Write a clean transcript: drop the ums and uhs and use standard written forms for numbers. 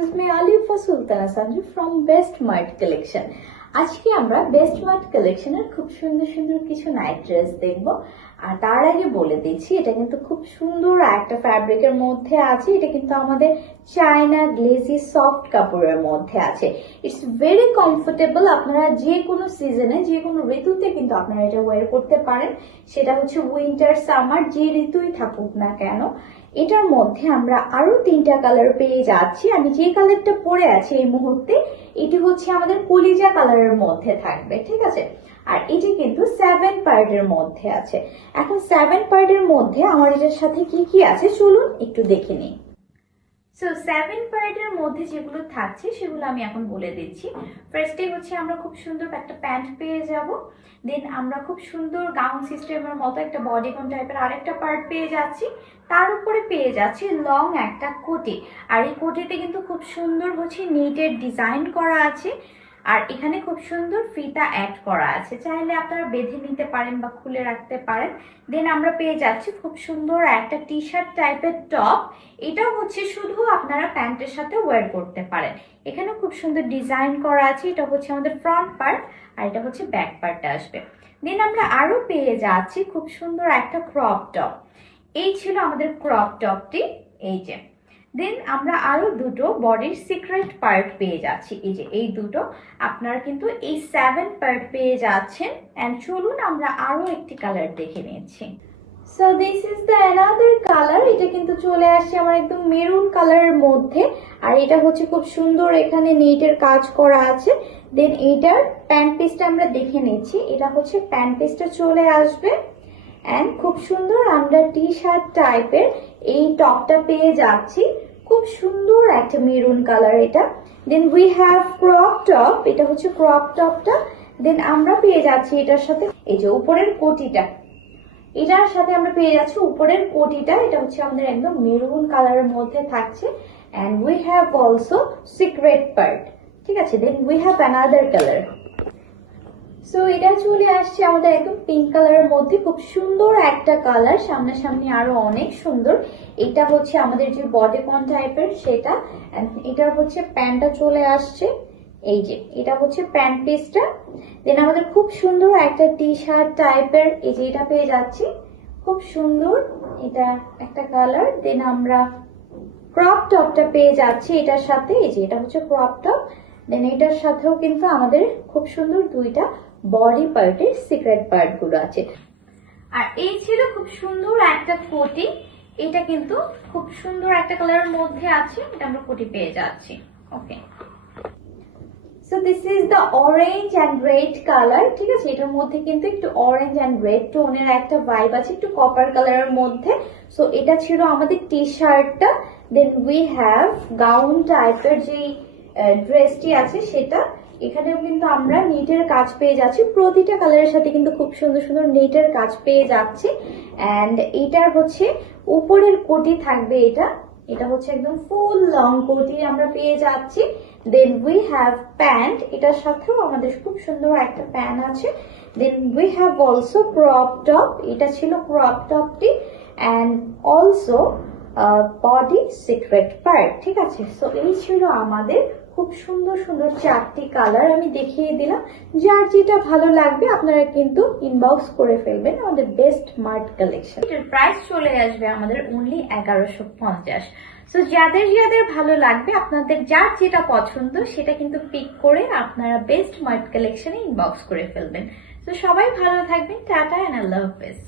is me Alifa Sultana Sanju from Best Mart Collection. আজকে আমরা best mart কালেকশনের খুব সুন্দর সুন্দর কিছু নাইট ড্রেস দেখবো। আর তার আগে বলে দিচ্ছি, এটা কিন্তু খুব সুন্দর একটা ফ্যাব্রিকের মধ্যে আছে। এটা কিন্তু আমাদের চায়না গ্লেজি সফট কাপড়ের মধ্যে আছে। It's very comfortable. আপনারা যে কোনো সিজনে, যে কোনো ঋতুতে কিন্তু আপনারা এটা ওয়্যার করতে পারেন। সেটা হচ্ছে উইন্টার, সামার, যে ঋতুই থাকুক না কেন। এটার মধ্যে আমরা আরো 3টা কালার পেয়ে যাচ্ছি। আমি যে কালারটা পরে আছি এই মুহূর্তে, এটি হচ্ছে আমাদের কলিজা কালারের মধ্যে থাকবে, ঠিক আছে। আর এটি কিন্তু 7 পার্টের মধ্যে আছে। এখন 7 পার্টের মধ্যে আমার এটার সাথে কি কি আছে চলুন একটু দেখে নিই। সো 7 পার্টের মধ্যে যেগুলো থাকছে সেগুলো আমি এখন বলে দিচ্ছি। ফার্স্টে হচ্ছে আমরা খুব সুন্দর একটা প্যান্ট পেয়ে যাব। দেন আমরা খুব সুন্দর গাউন সিস্টেমের মতো একটা বডিকন টাইপের আরেকটা পার্ট পেয়ে যাচ্ছি। তার উপরে পেয়ে যাচ্ছি লং একটা কোটি। আর এই কোটিতে কিন্তু খুব সুন্দর হচ্ছে নিটের ডিজাইন করা আছে। আর এখানে খুব সুন্দর ফিতা অ্যাড করা আছে, চাইলে আপনারা বেঁধে নিতে পারেন বা খুলে রাখতে পারেন। দেন আমরা পেয়ে যাচ্ছি খুব সুন্দর একটা টি শার্ট টাইপের টপ। এটাও হচ্ছে শুধু আপনারা প্যান্টের সাথে ওয়্যার করতে পারেন। এখানে খুব সুন্দর ডিজাইন করা আছে। এটা হচ্ছে আমাদের ফ্রন্ট পার্ট আর এটা হচ্ছে ব্যাক পার্টটা আসবে। দেন আমরা আরো পেয়ে যাচ্ছি খুব সুন্দর একটা ক্রপ টপ। এই ছিল আমাদের ক্রপ টপটি, এই যে। দেন আমরা আরো দুটো বডির সিক্রেট পার্ট পেয়ে যাচ্ছি, এই যে এই দুটো। আপনারা কিন্তু এই 7 পার্ট পেয়ে যাচ্ছেন। এন্ড চলুন আমরা আরো একটি কালার দেখে নিচ্ছি। So this is the another colour. এটা কিন্তু চলে আসছে আমার একদম মেরুন কালারের মধ্যে। আর এটা হচ্ছে খুব সুন্দর এখানে নেটের কাজ করা আছে। দেন এইটার প্যান্ট পিসটা আমরা দেখে নিচ্ছি। এটা হচ্ছে প্যান্ট পিসটা চলে আসবে। এন্ড খুব সুন্দর আমরা টি শার্ট টাইপের এই টপটা পেয়ে যাচ্ছি। খুব সুন্দর একটা মেরুন কালার এটা। Then we have crop top. এটা হচ্ছে ক্রপ টপটা। দেন আমরা পেয়ে যাচ্ছি এটার সাথে এই যে উপরের কোটিটা। এটার সাথে আমরা পেয়ে যাচ্ছি উপরের কোটিটা। এটা হচ্ছে আমাদের একদম মেরুন কালারের মধ্যে থাকছে। And we have also secret part, ঠিক আছে। Then we have another colour. So এটা চলে আসছে আমাদের একদম পিঙ্ক কালারের মধ্যে। খুব সুন্দর একটা কালার, সামনাসামনি আরো অনেক সুন্দর। এটা হচ্ছে আমাদের যে বডিকন টাইপের সেটা। এটার হচ্ছে প্যান্টটা চলে আসছে, এই যে এটা হচ্ছে প্যান্ট পিসটা। দেন আমাদের খুব সুন্দর একটা টি শার্ট টাইপের, এই যে এটা পেয়ে যাচ্ছি। খুব সুন্দর এটা একটা কালার। দেন আমরা ক্রপ টপটা পেয়ে যাচ্ছি এটার সাথে, এই যে এটা হচ্ছে ক্রপ টপ। দেন এটার সাথেও কিন্তু আমাদের খুব সুন্দর দুইটা বডি পার্টের সিক্রেট পার্ট গুলো আছে। আর এই ছিল খুব সুন্দর একটা কোটি। এটা কিন্তু খুব সুন্দর একটা কালারের মধ্যে আছে। এটা আমরা কোটি পেয়ে যাচ্ছি, okay. So this is the orange and red colour, ঠিক আছে। এটার মধ্যে কিন্তু একটু অরেঞ্জ অ্যান্ড রেড টোনের একটা ভাইব আছে, একটু কপার কালারের মধ্যে। সো এটা ছিল আমাদের টি শার্টটা। দেন উই হ্যাভ গাউন টাইপের যে ড্রেসটি আছে সেটা। এখানেও কিন্তু আমরা নেটের কাজ পেয়ে যাচ্ছি। প্রতিটা কালারের সাথে কিন্তু খুব সুন্দর সুন্দর নেটের কাজ পেয়ে যাচ্ছি। এন্ড এটার হচ্ছে উপরের কোটি থাকবে এটা। এটা হচ্ছে একদম ফুল লং কোটি আমরা পেয়ে যাচ্ছি। Then we have pant. এটার সাথেও আমাদের খুব সুন্দর একটা প্যান্ট আছে। Then we have also crop top. এটা ছিল ক্রপ টপটি। And also body secret part, ঠিক আছে। সো এই ছিল আমাদের খুব সুন্দর সুন্দর 4টি কালার আমি দেখিয়ে দিলাম। যার যেটা ভালো লাগবে আপনারা কিন্তু ইনবক্স করে ফেলবেন আমাদের বেস্ট মার্ট কালেকশন। এটার প্রাইস চলে আসবে আমাদের অনলি 1150। সো যাদের যাদের ভালো লাগবে, আপনাদের যার যেটা পছন্দ সেটা কিন্তু পিক করে আপনারা বেস্ট মার্ট কালেকশনে ইনবক্স করে ফেলবেন। তো সবাই ভালো থাকবেন। টাটা এন্ড আল্লাহ হাফেজ।